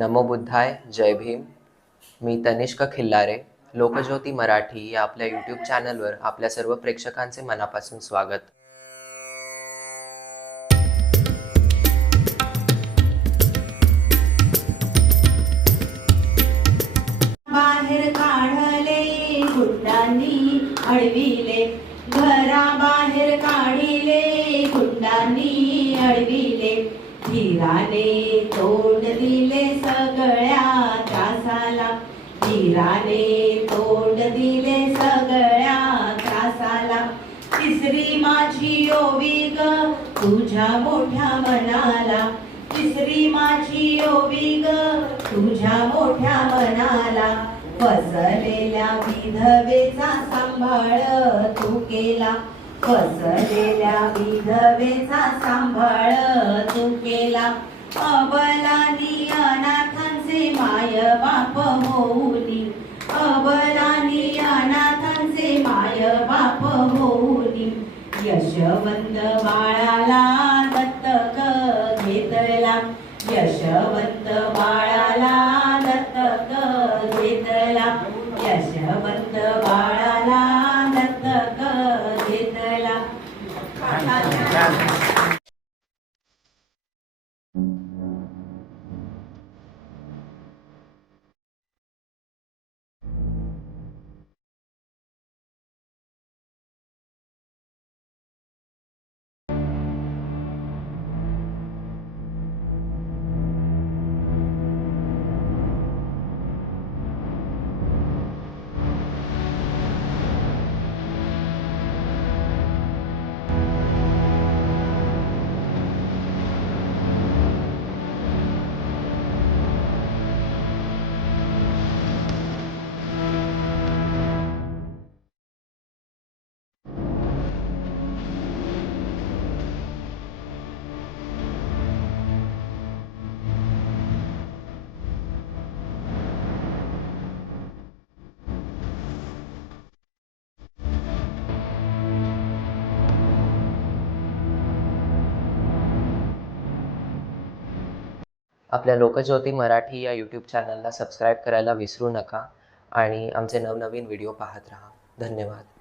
नमो बुद्धाय, जय भीम. मी तनिष्क खिल्लारे. लोकज्योती मराठी या आपल्या यूट्यूब चॅनलवर आपल्या सर्व प्रेक्षकांचे मनापासून स्वागत. बाहेर काढले गुंडांनी अडविले, घराबाहेर काढिले गुंडांनी अडविले. धीराने तोंड दिले सगळ्या त्रासाला, धीराने तोंड दिले सगळ्या त्रासाला. तिसरी माझी ओवी ग तुझ्या मोठ्या मनाला, तिसरी माझी ओवी ग तुझ्या मोठ्या मनाला. फसलेल्या विधवेचा सांभाळ तू केला, फसलेल्या विधवेचा सांभाळ तू केला. अबलानी अनाथांचे माय बाप होऊनी, अबलानी अनाथांचे माय बाप होऊनी. यशवंत बाळाला दत्तक घेतला, यशवंत बाळाला दत्तक घेतला, यशवंत बाळाला दत्तक घेतला. आपल्या लोकज्योती मराठी या यूट्यूब चॅनलला सबस्क्राईब करायला विसरू नका आणि आमचे नवनवीन व्हिडिओ पाहत राहा. धन्यवाद.